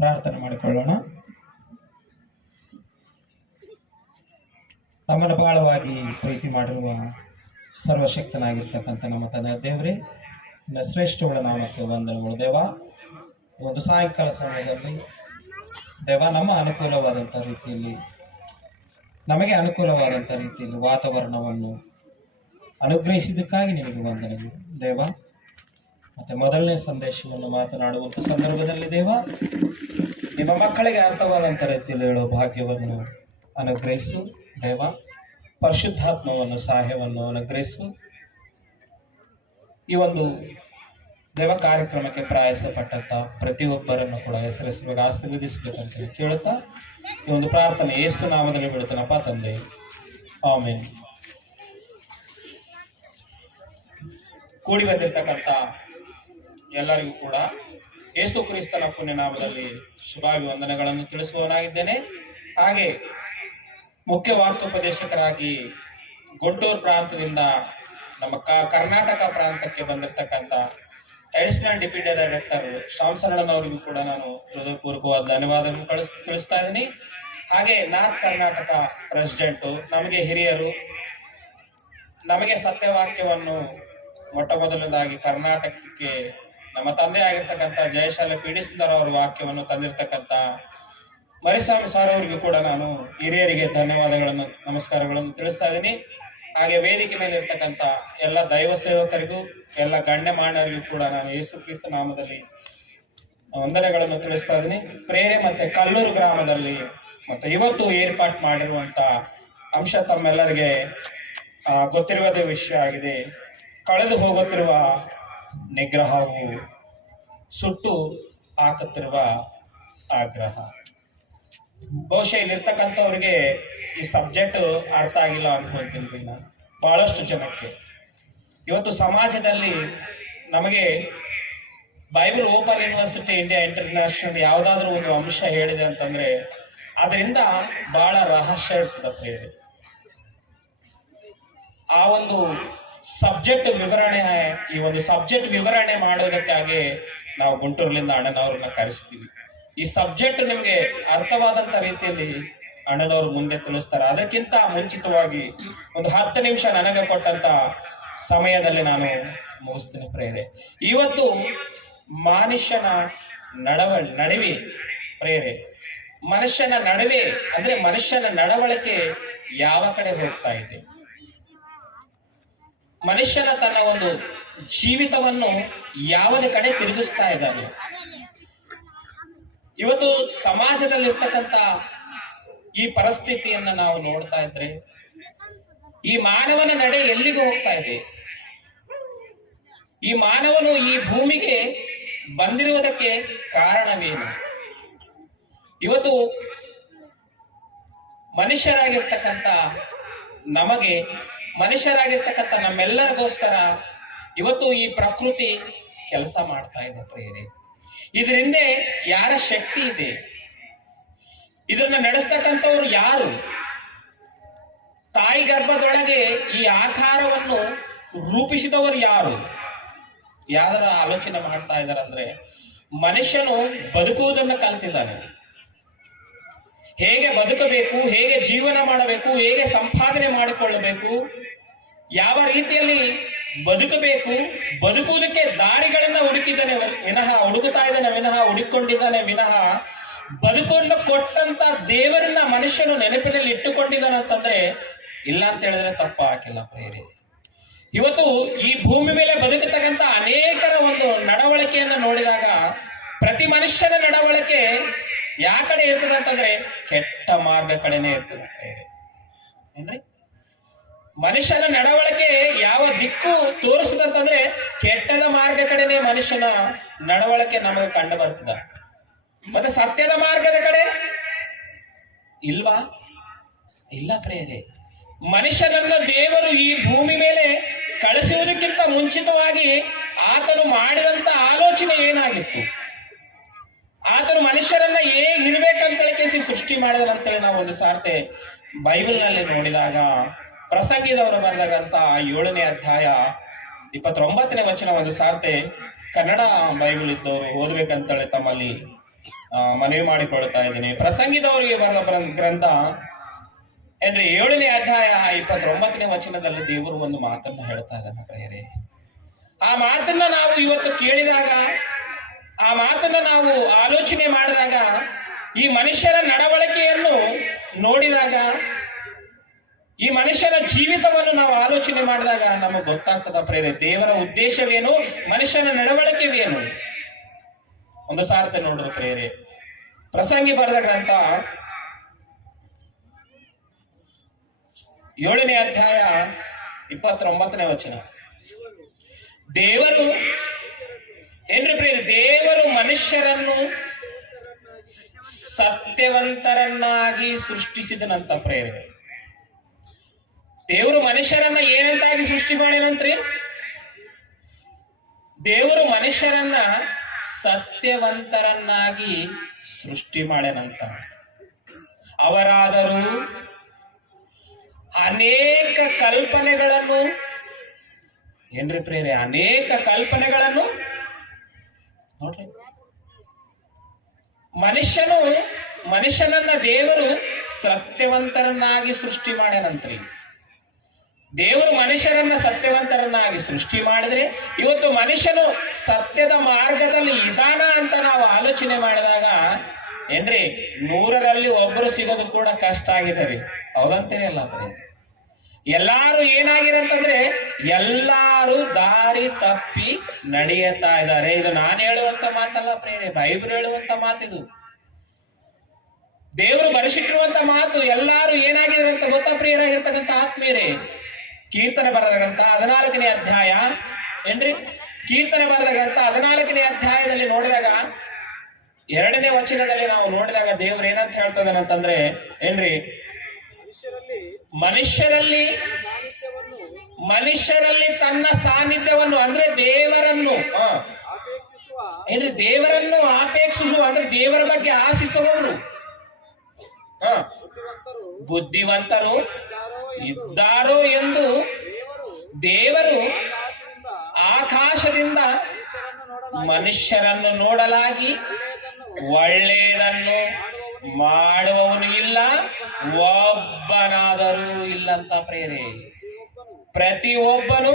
ಪ್ರಾರ್ಥನೆ ಮಾಡಿಕೊಳ್ಳೋಣ. ನಮ್ಮನ್ನು ಬಹಳವಾಗಿ ಪ್ರೀತಿ ಮಾಡಿರುವ ಸರ್ವಶಕ್ತನಾಗಿರ್ತಕ್ಕಂಥ ನಮ್ಮ ತಂದೆ ದೇವರೇ, ನಿನ್ನ ಶ್ರೇಷ್ಠಗಳ ನಾಮಕ್ಕೆ ವಂದನೆಗಳು ದೇವ. ಒಂದು ಸಾಯಂಕಾಲ ಸಮಯದಲ್ಲಿ ದೇವ ನಮ್ಮ ಅನುಕೂಲವಾದಂಥ ರೀತಿಯಲ್ಲಿ ನಮಗೆ ಅನುಕೂಲವಾದಂಥ ರೀತಿಯಲ್ಲಿ ವಾತಾವರಣವನ್ನು ಅನುಗ್ರಹಿಸಿದ್ದಕ್ಕಾಗಿ ನಿನಗೆ ವಂದನೆಗಳು ದೇವ. ಮತ್ತು ಮೊದಲನೇ ಸಂದೇಶವನ್ನು ಮಾತನಾಡುವಂಥ ಸಂದರ್ಭದಲ್ಲಿ ದೇವ, ನಿಮ್ಮ ಮಕ್ಕಳಿಗೆ ಅರ್ಥವಾದಂಥ ರೀತಿಯಲ್ಲಿ ಹೇಳುವ ಭಾಗ್ಯವನ್ನು ಅನುಗ್ರಹಿಸು ದೇವ. ಪರಿಶುದ್ಧಾತ್ಮವನ್ನು ಸಹಾಯವನ್ನು ಅನುಗ್ರಹಿಸು. ಈ ಒಂದು ದೇವ ಕಾರ್ಯಕ್ರಮಕ್ಕೆ ಪ್ರಯಾಸಪಟ್ಟಂಥ ಪ್ರತಿಯೊಬ್ಬರನ್ನು ಕೂಡ ಹೆಸರಿಸಬೇಕು, ಆಶೀರ್ವದಿಸಬೇಕಂತ ಕೇಳುತ್ತಾ ಈ ಒಂದು ಪ್ರಾರ್ಥನೆ ಯೇಸು ನಾಮದಲ್ಲಿ ಬಿಡುತ್ತಾನಪ್ಪ ತಂದೆ, ಆಮೆನ್. ಕೂಡಿ ಬಂದಿರತಕ್ಕಂಥ ಎಲ್ಲರಿಗೂ ಕೂಡ ಯೇಸು ಕ್ರಿಸ್ತನ ಪುಣ್ಯ ನಾಮದಲ್ಲಿ ಶುಭಾಭಿವಂದನೆಗಳನ್ನು ತಿಳಿಸುವವನಾಗಿದ್ದೇನೆ. ಹಾಗೆ ಮುಖ್ಯ ವಾಕ್ಯೋಪದೇಶಕರಾಗಿ ಗುಂಟೂರು ಪ್ರಾಂತದಿಂದ ನಮ್ಮ ಕರ್ನಾಟಕ ಪ್ರಾಂತಕ್ಕೆ ಬಂದಿರತಕ್ಕಂಥ ಅಡಿಷನಲ್ ಡೆಪ್ಯೂಟಿ ಡೈರೆಕ್ಟರ್ ಶಾಂಸಣ್ಣನವರಿಗೂ ಕೂಡ ನಾನು ಹೃದಯಪೂರ್ವಕವಾದ ಧನ್ಯವಾದಗಳನ್ನು ತಿಳಿಸ್ತಾ ಇದ್ದೀನಿ. ಹಾಗೆ ನಾರ್ತ್ ಕರ್ನಾಟಕ ಪ್ರೆಸಿಡೆಂಟು, ನಮಗೆ ಹಿರಿಯರು, ನಮಗೆ ಸತ್ಯವಾಕ್ಯವನ್ನು ಮೊಟ್ಟ ಮೊದಲನೇದಾಗಿ ಕರ್ನಾಟಕಕ್ಕೆ ನಮ್ಮ ತಂದೆ ಆಗಿರ್ತಕ್ಕಂಥ ಜಯಶಾಲೆ ಪಿ ಡಿ ಸುಂದರ್ ಅವರ ವಾಕ್ಯವನ್ನು ತಂದಿರತಕ್ಕಂಥ ಮರಿಸ್ವಾಮಿ ಸರ್ ಅವರಿಗೂ ಕೂಡ ನಾನು ಹಿರಿಯರಿಗೆ ಧನ್ಯವಾದಗಳನ್ನು ನಮಸ್ಕಾರಗಳನ್ನು ತಿಳಿಸ್ತಾ ಇದ್ದೀನಿ. ಹಾಗೆ ವೇದಿಕೆ ಮೇಲೆ ಇರ್ತಕ್ಕಂಥ ಎಲ್ಲ ದೈವ ಸೇವಕರಿಗೂ ಎಲ್ಲ ಗಣ್ಯಮಾನ್ಯರಿಗೂ ಕೂಡ ನಾನು ಯೇಸು ಕ್ರಿಸ್ತ ನಾಮದಲ್ಲಿ ವಂದನೆಗಳನ್ನು ತಿಳಿಸ್ತಾ ಇದ್ದೀನಿ. ಪ್ರೇರೆ ಮತ್ತೆ ಕಲ್ಲೂರು ಗ್ರಾಮದಲ್ಲಿ ಮತ್ತು ಇವತ್ತು ಏರ್ಪಾಟ್ ಮಾಡಿರುವಂಥ ಅಂಶ ತಮ್ಮೆಲ್ಲರಿಗೆ ಗೊತ್ತಿರುವುದೇ ವಿಷಯ ಆಗಿದೆ. ಕಳೆದು ಹೋಗುತ್ತಿರುವ ನಿಗ್ರಹವು ಸುಟ್ಟು ಹಾಕುತ್ತಿರುವ ಆಗ್ರಹ. ಬಹುಶಃ ಇಲ್ಲಿರ್ತಕ್ಕಂಥವ್ರಿಗೆ ಈ ಸಬ್ಜೆಕ್ಟ್ ಅರ್ಥ ಆಗಿಲ್ಲ ಅನ್ಕೊಳ್ತೀನಿ ನಾನು. ಬಹಳಷ್ಟು ಜನಕ್ಕೆ ಇವತ್ತು ಸಮಾಜದಲ್ಲಿ ನಮಗೆ Bible open university India international ಯಾವುದಾದ್ರೂ ಒಂದು ಅಂಶ ಹೇಳಿದೆ ಅಂತಂದ್ರೆ ಅದರಿಂದ ಬಹಳ ರಹಸ್ಯ ಇರ್ತದೆ ಪ್ರೇರೆ. ಆ ಒಂದು ಸಬ್ಜೆಕ್ಟ್ ವಿವರಣೆ, ಈ ಒಂದು ಸಬ್ಜೆಕ್ಟ್ ವಿವರಣೆ ಮಾಡೋದಕ್ಕಾಗಿ ನಾವು ಗುಂಟೂರಿನಿಂದ ಅಣ್ಣನವ್ರನ್ನ ಕರೆಸ್ತೀವಿ. ಈ ಸಬ್ಜೆಕ್ಟ್ ನಿಮಗೆ ಅರ್ಥವಾದಂಥ ರೀತಿಯಲ್ಲಿ ಅಣ್ಣನವರು ಮುಂದೆ ತಿಳಿಸ್ತಾರೆ. ಅದಕ್ಕಿಂತ ಮುಂಚಿತವಾಗಿ ಒಂದು 10 ನಿಮಿಷ ನನಗೆ ಕೊಟ್ಟಂತ ಸಮಯದಲ್ಲಿ ನಾನು ಮುಗಿಸ್ತೀನಿ ಪ್ರೇರೆ. ಇವತ್ತು ಮನುಷ್ಯನ ನಡುವೆ ಪ್ರೇರೆ, ಮನುಷ್ಯನ ನಡುವೆ ಅಂದ್ರೆ ಮನುಷ್ಯನ ನಡವಳಿಕೆ ಯಾವ ಕಡೆ ಹೋಗ್ತಾ ಇದೆ, ಮನುಷ್ಯನ ತನ್ನ ಒಂದು ಜೀವಿತವನ್ನು ಯಾವುದೇ ಕಡೆ ತಿರುಗಿಸ್ತಾ ಇದ್ದಾನೆ. ಇವತ್ತು ಸಮಾಜದಲ್ಲಿರ್ತಕ್ಕಂಥ ಈ ಪರಿಸ್ಥಿತಿಯನ್ನ ನಾವು ನೋಡ್ತಾ ಇದ್ರೆ ಈ ಮಾನವನ ನಡೆ ಎಲ್ಲಿಗೆ ಹೋಗ್ತಾ ಇದೆ? ಈ ಮಾನವನು ಈ ಭೂಮಿಗೆ ಬಂದಿರುವುದಕ್ಕೆ ಕಾರಣವೇನು? ಇವತ್ತು ಮನುಷ್ಯರಾಗಿರ್ತಕ್ಕಂಥ ನಮಗೆ, ಮನುಷ್ಯರಾಗಿರ್ತಕ್ಕಂಥ ನಮ್ಮೆಲ್ಲರಿಗೋಸ್ಕರ ಇವತ್ತು ಈ ಪ್ರಕೃತಿ ಕೆಲಸ ಮಾಡ್ತಾ ಇದೆ ಪ್ರೇರೆ. ಇದರಿಂದ ಯಾರ ಶಕ್ತಿ ಇದೆ? ಇದನ್ನ ನಡೆಸ್ತಕ್ಕಂಥವ್ರು ಯಾರು? ತಾಯಿ ಗರ್ಭದೊಳಗೆ ಈ ಆಕಾರವನ್ನು ರೂಪಿಸಿದವರು ಯಾರು? ಯಾರ ಆಲೋಚನೆ ಮಾಡ್ತಾ ಇದ್ದಾರೆ ಅಂದ್ರೆ ಮನುಷ್ಯನು ಬದುಕುವುದನ್ನು ಕಲ್ತಿದ್ದಾನೆ. ಹೇಗೆ ಬದುಕಬೇಕು, ಹೇಗೆ ಜೀವನ ಮಾಡಬೇಕು, ಹೇಗೆ ಸಂಪಾದನೆ ಮಾಡಿಕೊಳ್ಳಬೇಕು, ಯಾವ ರೀತಿಯಲ್ಲಿ ಬದುಕಬೇಕು, ಬದುಕುವುದಕ್ಕೆ ದಾರಿಗಳನ್ನ ಹುಡುಕ್ತಾ ಇದ್ದಾನೆ ವಿನಃ ಹುಡುಕೊಂಡಿದ್ದಾನೆ ವಿನಃ ಬದುಕನ್ನು ಕೊಟ್ಟಂತ ದೇವರನ್ನ ಮನುಷ್ಯನು ನೆನಪಿನಲ್ಲಿ ಇಟ್ಟುಕೊಂಡಿದ್ದಾನೆ ಅಂತಂದ್ರೆ ಇಲ್ಲ ಅಂತ ಹೇಳಿದ್ರೆ ತಪ್ಪ ಹಾಕಿಲ್ಲ ಪ್ರೇರೆ. ಇವತ್ತು ಈ ಭೂಮಿ ಮೇಲೆ ಬದುಕತಕ್ಕಂಥ ಅನೇಕರ ಒಂದು ನಡವಳಿಕೆಯನ್ನ ನೋಡಿದಾಗ ಪ್ರತಿ ಮನುಷ್ಯನ ನಡವಳಿಕೆ ಯಾವ ಕಡೆ ಇರ್ತದೆ ಅಂತಂದ್ರೆ ಕೆಟ್ಟ ಮಾರ್ಗ ಕಡೆನೇ ಇರ್ತದೆ ಪ್ರೇರೆ. ಏನ್ರಿ, ಮನುಷ್ಯನ ನಡವಳಿಕೆ ಯಾವ ದಿಕ್ಕು ತೋರಿಸುದಂತಂದ್ರೆ ಕೆಟ್ಟದ ಮಾರ್ಗ ಕಡೆನೆ ಮನುಷ್ಯನ ನಡವಳಿಕೆ ನಮಗೆ ಕಂಡು ಬರ್ತದ. ಮತ್ತೆ ಸತ್ಯದ ಮಾರ್ಗದ ಕಡೆ ಇಲ್ವಾ? ಇಲ್ಲ ಪ್ರೇರೆ. ಮನುಷ್ಯನನ್ನ ದೇವರು ಈ ಭೂಮಿ ಮೇಲೆ ಕಳಿಸುವುದಕ್ಕಿಂತ ಮುಂಚಿತವಾಗಿ ಆತನು ಮಾಡಿದಂತ ಆಲೋಚನೆ ಏನಾಗಿತ್ತು? ಆತನು ಮನುಷ್ಯರನ್ನ ಹೇಗಿರ್ಬೇಕಂತೇಳಿ ಸೃಷ್ಟಿ ಮಾಡಿದನಂತೇಳಿ ನಾವು ಒಂದು ಸಾರ್ತೆ ಬೈಬಲ್ನಲ್ಲಿ ನೋಡಿದಾಗ ಪ್ರಸಂಗಿದವರು ಬರೆದಂತ 7ನೇ ಅಧ್ಯಾಯ 29ನೇ ವಚನ ಒಂದು ಸಾರ್ತೆ ಕನ್ನಡ ಬೈಬಲ್ ಇದ್ದವರು ಓದ್ಬೇಕಂತೇಳಿ ತಮ್ಮಲ್ಲಿ ಮನವಿ ಮಾಡಿಕೊಳ್ತಾ ಇದ್ದೀನಿ. ಪ್ರಸಂಗಿದವರಿಗೆ ಬರೆದ ಗ್ರಂಥ ಏನ್ರಿ 7ನೇ ಅಧ್ಯಾಯ 29ನೇ ವಚನದಲ್ಲಿ ದೇವರು ಒಂದು ಮಾತನ್ನ ಹೇಳ್ತಾ ಇದ್ದಾನೆ ಪ್ರಿಯರೇ. ಆ ಮಾತನ್ನ ನಾವು ಇವತ್ತು ಕೇಳಿದಾಗ, ಆ ಮಾತನ್ನ ನಾವು ಆಲೋಚನೆ ಮಾಡಿದಾಗ, ಈ ಮನುಷ್ಯರ ನಡವಳಿಕೆಯನ್ನು ನೋಡಿದಾಗ, ಈ ಮನುಷ್ಯನ ಜೀವಿತವನ್ನು ನಾವು ಆಲೋಚನೆ ಮಾಡಿದಾಗ ನಮಗೆ ಗೊತ್ತಾಗ್ತದ ಪ್ರೇರೆ, ದೇವರ ಉದ್ದೇಶವೇನು, ಮನುಷ್ಯನ ನಡವಳಿಕೆವೇನು. ಒಂದು ಸಾರ್ಥ ನೋಡ್ರಿ ಪ್ರೇರೆ, ಪ್ರಸಂಗಿ ಬರೆದ ಗ್ರಂಥ 7ನೇ ಅಧ್ಯಾಯ 29ನೇ ವಚನ. ದೇವರು ಏನ್ರಿ ಪ್ರೇರೆ, ದೇವರು ಮನುಷ್ಯರನ್ನು ಸತ್ಯವಂತರನ್ನಾಗಿ ಸೃಷ್ಟಿಸಿದನಂತ ಪ್ರೇರೆ. ದೇವರು ಮನುಷ್ಯರನ್ನ ಏನಂತಾಗಿ ಸೃಷ್ಟಿ ಮಾಡಿನಂತ್ರಿ? ದೇವರು ಮನುಷ್ಯರನ್ನ ಸತ್ಯವಂತರನ್ನಾಗಿ ಸೃಷ್ಟಿ ಮಾಡ್ಯಾನಂತ. ಅವರಾದರೂ ಅನೇಕ ಕಲ್ಪನೆಗಳನ್ನು, ಏನ್ರಿ ಪ್ರೇರೆ, ಅನೇಕ ಕಲ್ಪನೆಗಳನ್ನು ನೋಡ್ರಿ. ಮನುಷ್ಯನನ್ನ ದೇವರು ಸತ್ಯವಂತರನ್ನಾಗಿ ಸೃಷ್ಟಿ ಮಾಡ್ಯಾನಂತ್ರಿ. ದೇವರು ಮನುಷ್ಯರನ್ನ ಸತ್ಯವಂತರನ್ನಾಗಿ ಸೃಷ್ಟಿ ಮಾಡಿದ್ರೆ, ಇವತ್ತು ಮನುಷ್ಯನು ಸತ್ಯದ ಮಾರ್ಗದಲ್ಲಿ ಇದಾನ ಅಂತ ನಾವು ಆಲೋಚನೆ ಮಾಡಿದಾಗ ಏನ್ರಿ, 100ರಲ್ಲಿ ಒಬ್ಬರು ಸಿಗೋದು ಕೂಡ ಕಷ್ಟ ಆಗಿದೆ ರೀ. ಹೌದಂತೇನಿಲ್ಲ ಪ್ರೇರೆ. ಎಲ್ಲಾರು ಏನಾಗಿರಂತಂದ್ರೆ, ಎಲ್ಲಾರು ದಾರಿ ತಪ್ಪಿ ನಡೆಯುತ್ತಾ ಇದ್ದಾರೆ. ಇದು ನಾನು ಹೇಳುವಂತ ಮಾತಲ್ಲ ಪ್ರೇರೆ, ಬೈಬಲ್ ಹೇಳುವಂತ ಮಾತಿದು, ದೇವರು ಬರೆಸಿಟ್ಟಿರುವಂತ ಮಾತು. ಎಲ್ಲಾರು ಏನಾಗಿದ್ದಾರೆ ಅಂತ ಗೊತ್ತಾ ಪ್ರಿಯರಾಗಿರ್ತಕ್ಕಂಥ ಆತ್ಮೀಯರೇ? ಕೀರ್ತನೆ ಬರೆದ ಗ್ರಂಥ 14ನೇ ಅಧ್ಯಾಯ ಏನ್ರಿ, ಕೀರ್ತನೆ ಬರೆದ ಗ್ರಂಥ 14ನೇ ಅಧ್ಯಾಯದಲ್ಲಿ ನೋಡಿದಾಗ 2ನೇ ವಚನದಲ್ಲಿ ನಾವು ನೋಡಿದಾಗ ದೇವ್ರು ಏನಂತ ಹೇಳ್ತದನಂತಂದ್ರೆ ಏನ್ರಿ, ಮನುಷ್ಯರಲ್ಲಿ ತನ್ನ ಸಾನ್ನಿಧ್ಯವನ್ನು ಅಂದ್ರೆ ದೇವರನ್ನು ಏನ್ರಿ, ದೇವರನ್ನು ಆಪೇಕ್ಷಿಸುವ ಅಂದ್ರೆ ದೇವರ ಬಗ್ಗೆ ಆಶಿಸುವವರು ಬುದ್ಧಿವಂತರು ಇದ್ದಾರೋ ಎಂದು ದೇವರು ಆಕಾಶದಿಂದ ಮನುಷ್ಯರನ್ನು ನೋಡಲಾಗಿ ಒಳ್ಳೆಯದನ್ನು ಮಾಡುವವನು ಇಲ್ಲ, ಒಬ್ಬನಾದರೂ ಇಲ್ಲಂತ ಪ್ರೇರೆ. ಪ್ರತಿಯೊಬ್ಬನು